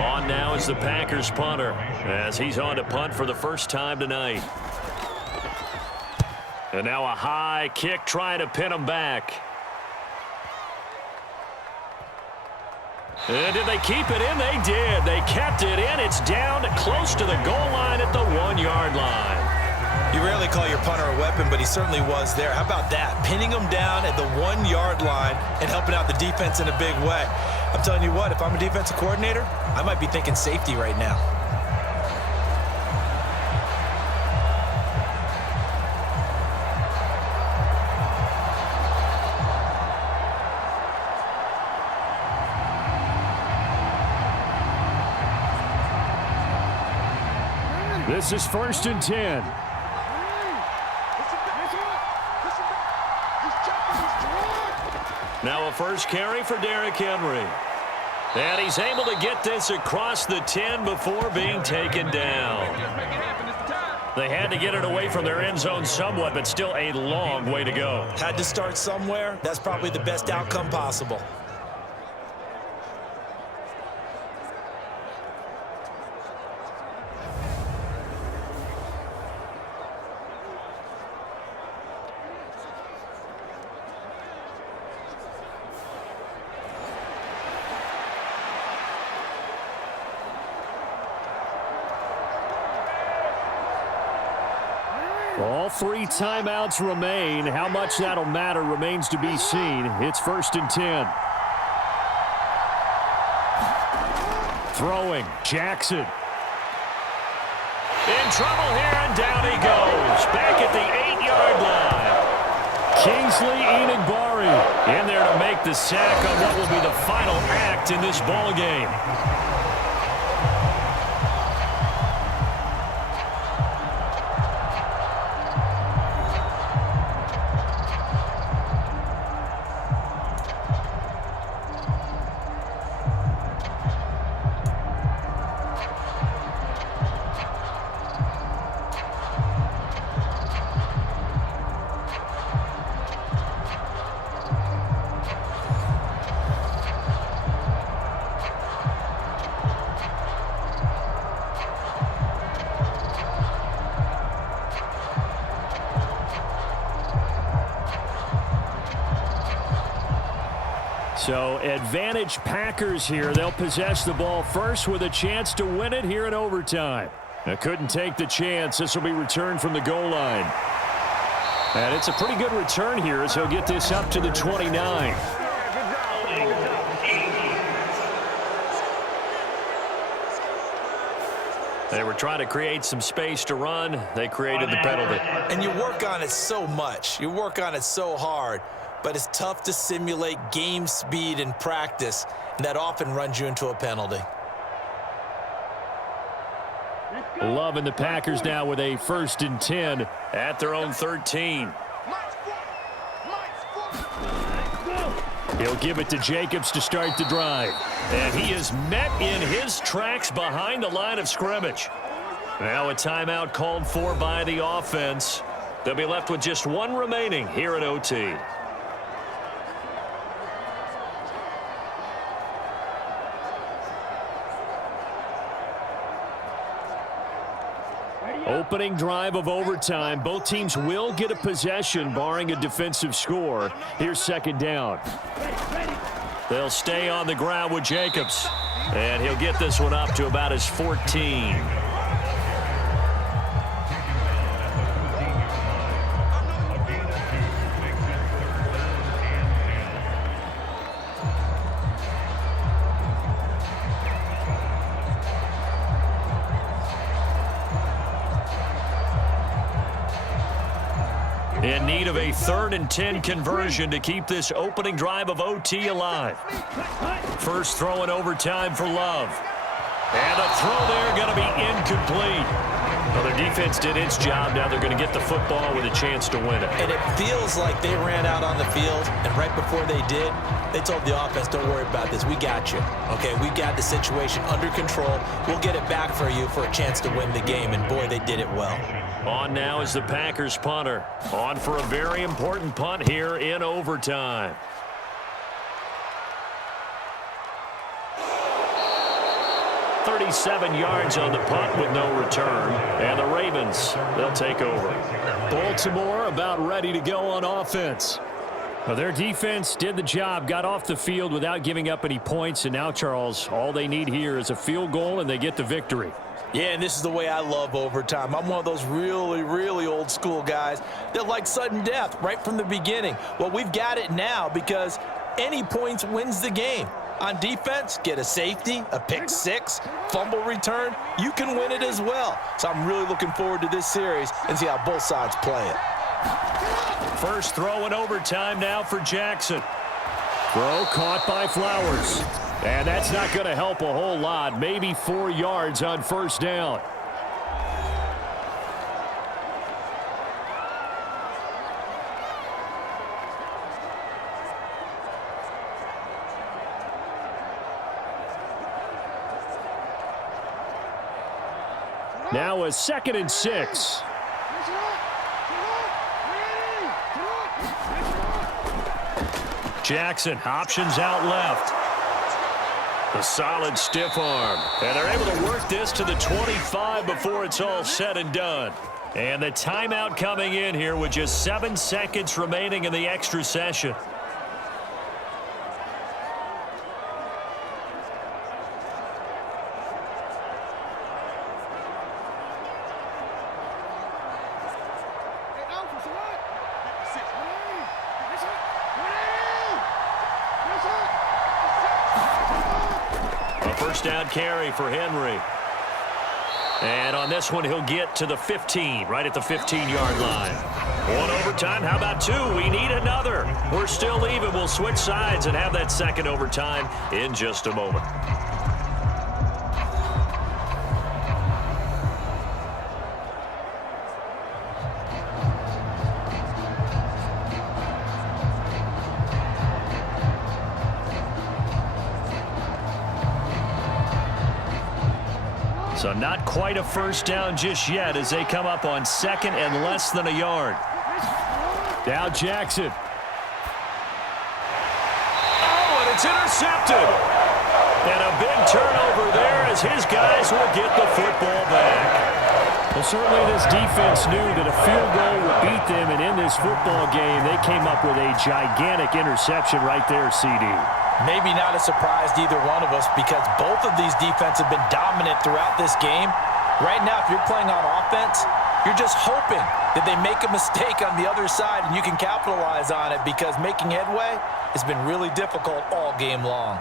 On now is the Packers punter as he's on to punt for the first time tonight. And now a high kick trying to pin him back. And did they keep it in? They did. They kept it in. It's down close to the goal line at the 1-yard line. You rarely call your punter a weapon, but he certainly was there. How about that? Pinning him down at the 1-yard line and helping out the defense in a big way. I'm telling you what, if I'm a defensive coordinator, I might be thinking safety right now. This is 1st and 10. Now a first carry for Derrick Henry. And he's able to get this across the 10 before being taken down. They had to get it away from their end zone somewhat, but still a long way to go. Had to start somewhere. That's probably the best outcome possible. All 3 timeouts remain. How much that'll matter remains to be seen. It's 1st and 10. Throwing, Jackson. In trouble here, and down he goes. Back at the 8-yard line. Kingsley Enagbari in there to make the sack on what will be the final act in this ball game. So advantage Packers here. They'll possess the ball first with a chance to win it here in overtime. They couldn't take the chance. This will be returned from the goal line. And it's a pretty good return here as he'll get this up to the 29. They were trying to create some space to run. They created the penalty. And you work on it so much. You work on it so hard. But it's tough to simulate game speed in practice, and that often runs you into a penalty. Loving the Packers now with a 1st and 10 at their own 13. He'll give it to Jacobs to start the drive. And he is met in his tracks behind the line of scrimmage. Now a timeout called for by the offense. They'll be left with just 1 remaining here at OT. Opening drive of overtime. Both teams will get a possession, barring a defensive score. Here's 2nd down. They'll stay on the ground with Jacobs. And he'll get this one up to about his 14. In need of a 3rd and 10 conversion to keep this opening drive of OT alive. First throw in overtime for Love. And a throw there going to be incomplete. Well, their defense did its job. Now they're going to get the football with a chance to win it. And it feels like they ran out on the field, and right before they did, they told the offense, don't worry about this. We got you. Okay, we got the situation under control. We'll get it back for you for a chance to win the game. And, boy, they did it well. On now is the Packers punter. On for a very important punt here in overtime. 37 yards on the punt with no return. And the Ravens, they'll take over. Baltimore about ready to go on offense. Well, their defense did the job, got off the field without giving up any points. And now, Charles, all they need here is a field goal, and they get the victory. Yeah, and this is the way I love overtime. I'm one of those really, really old school guys that like sudden death right from the beginning. Well, we've got it now because any points wins the game. On defense, get a safety, a pick six, fumble return, you can win it as well. So I'm really looking forward to this series and see how both sides play it. First throw in overtime now for Jackson. Throw caught by Flowers. And that's not going to help a whole lot. Maybe 4 yards on first down. Now a 2nd and 6. Jackson, options out left. A solid stiff arm. And they're able to work this to the 25 before it's all said and done. And the timeout coming in here with just 7 seconds remaining in the extra session. First down carry for Henry. And on this one, he'll get to the 15, right at the 15-yard line. One overtime. How about 2? We need another. We're still even. We'll switch sides and have that second overtime in just a moment. So not quite a first down just yet as they come up on 2nd and less than a yard. Now Jackson. Oh, and it's intercepted. And a big turnover there as his guys will get the football back. Well, certainly this defense knew that a field goal would beat them, and in this football game, they came up with a gigantic interception right there, CD. Maybe not a surprise to either one of us because both of these defenses have been dominant throughout this game. Right now, if you're playing on offense, you're just hoping that they make a mistake on the other side and you can capitalize on it because making headway has been really difficult all game long.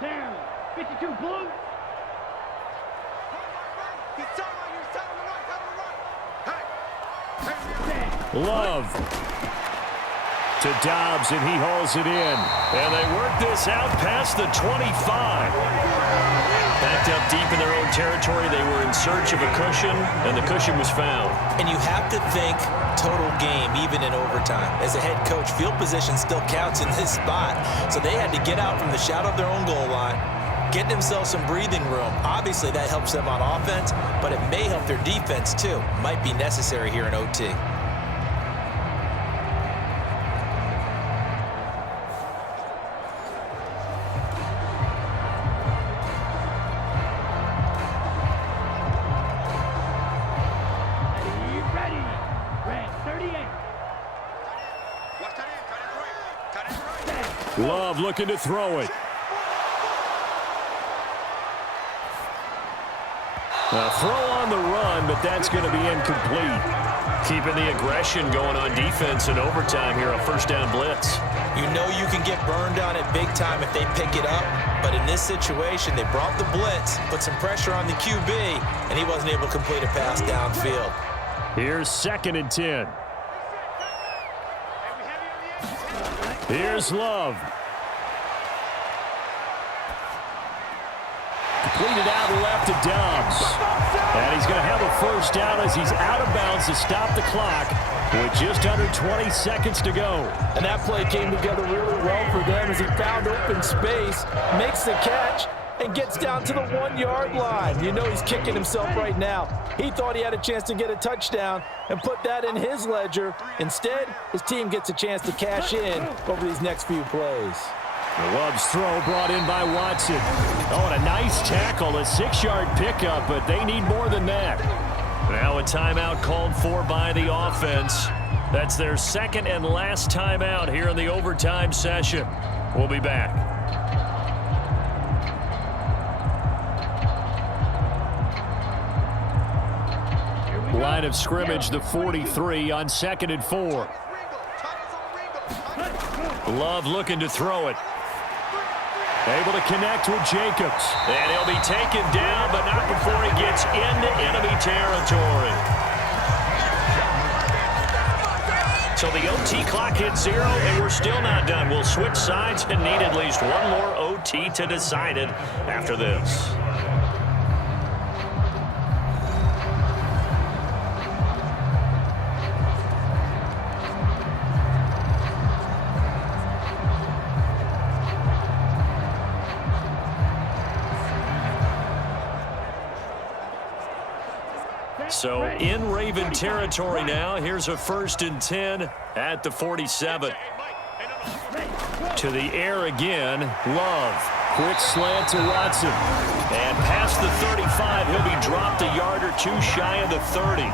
Down, 52 blue. Love to Dobbs, and he hauls it in. And they work this out past the 25. Backed up deep in their own territory. They were in search of a cushion, and the cushion was found. And you have to think total game, even in overtime. As a head coach, field position still counts in this spot. So they had to get out from the shadow of their own goal line, get themselves some breathing room. Obviously, that helps them on offense, but it may help their defense, too. Might be necessary here in OT. Love looking to throw it. A throw on the run, but that's going to be incomplete. Keeping the aggression going on defense in overtime here, a first down blitz. You know you can get burned on it big time if they pick it up, but in this situation, they brought the blitz, put some pressure on the QB, and he wasn't able to complete a pass downfield. Here's 2nd and 10. Here's Love. Completed out left to Dobbs. And he's going to have a first down as he's out of bounds to stop the clock with just under 20 seconds to go. And that play came together really well for them as he found open space, makes the catch, and gets down to the 1-yard line. You know he's kicking himself right now. He thought he had a chance to get a touchdown and put that in his ledger. Instead, his team gets a chance to cash in over these next few plays. The Love's throw brought in by Watson. Oh, and a nice tackle, a 6-yard pickup, but they need more than that. Now a timeout called for by the offense. That's their second and last timeout here in the overtime session. We'll be back. Line of scrimmage, the 43 on 2nd and 4. Love looking to throw it. Able to connect with Jacobs. And he'll be taken down, but not before he gets into enemy territory. So the OT clock hits 0, and we're still not done. We'll switch sides and need at least one more OT to decide it after this. So in Raven territory now. Here's a 1st and 10 at the 47. To the air again. Love. Quick slant to Watson. And past the 35, he'll be dropped a yard or two shy of the 30.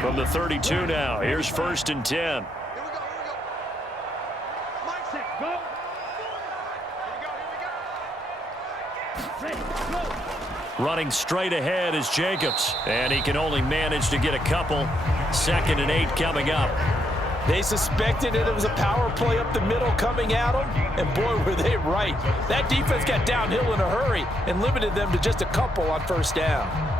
From the 32 now, here's 1st and 10. Running straight ahead is Jacobs, and he can only manage to get a couple. 2nd and 8 coming up. They suspected it was a power play up the middle coming at them, and boy, were they right. That defense got downhill in a hurry and limited them to just a couple on 1st down.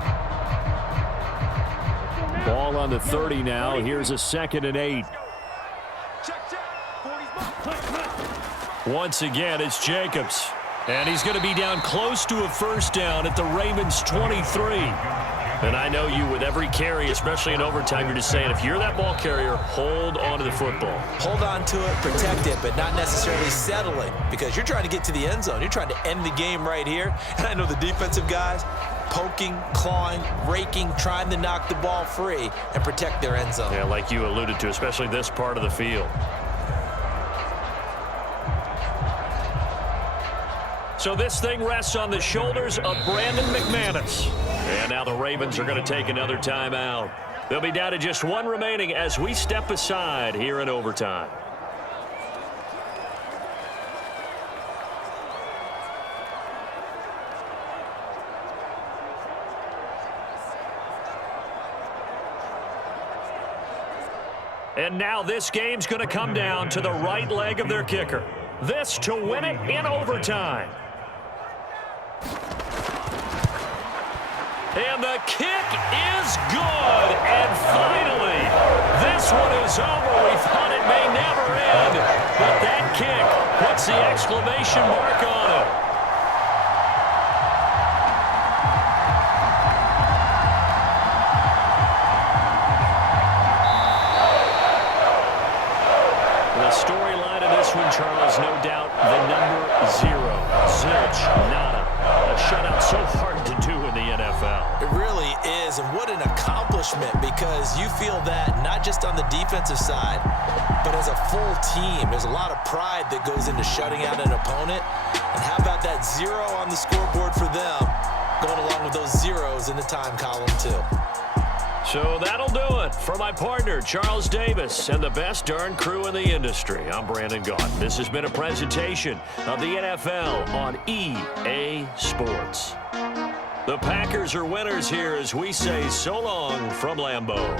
Ball on the 30 now. Here's a 2nd and 8. Once again, it's Jacobs. And he's going to be down close to a 1st down at the Ravens 23. And I know you, with every carry, especially in overtime, you're just saying, if you're that ball carrier, hold on to the football. Hold on to it, protect it, but not necessarily settle it, because you're trying to get to the end zone. You're trying to end the game right here. And I know the defensive guys poking, clawing, raking, trying to knock the ball free and protect their end zone. Yeah, like you alluded to, especially this part of the field. So this thing rests on the shoulders of Brandon McManus. And now the Ravens are going to take another timeout. They'll be down to just one remaining as we step aside here in overtime. And now this game's going to come down to the right leg of their kicker. This to win it in overtime. And the kick is good. And finally, this one is over. We thought it may never end. But that kick puts the exclamation mark on it. Charles, no doubt, the number 0. Zilch, nada. A shutout so hard to do in the NFL. It really is, and what an accomplishment, because you feel that not just on the defensive side, but as a full team. There's a lot of pride that goes into shutting out an opponent. And how about that 0 on the scoreboard for them, going along with those zeros in the time column, too. So that'll do it for my partner, Charles Davis, and the best darn crew in the industry. I'm Brandon Gaudin. This has been a presentation of the NFL on EA Sports. The Packers are winners here as we say so long from Lambeau.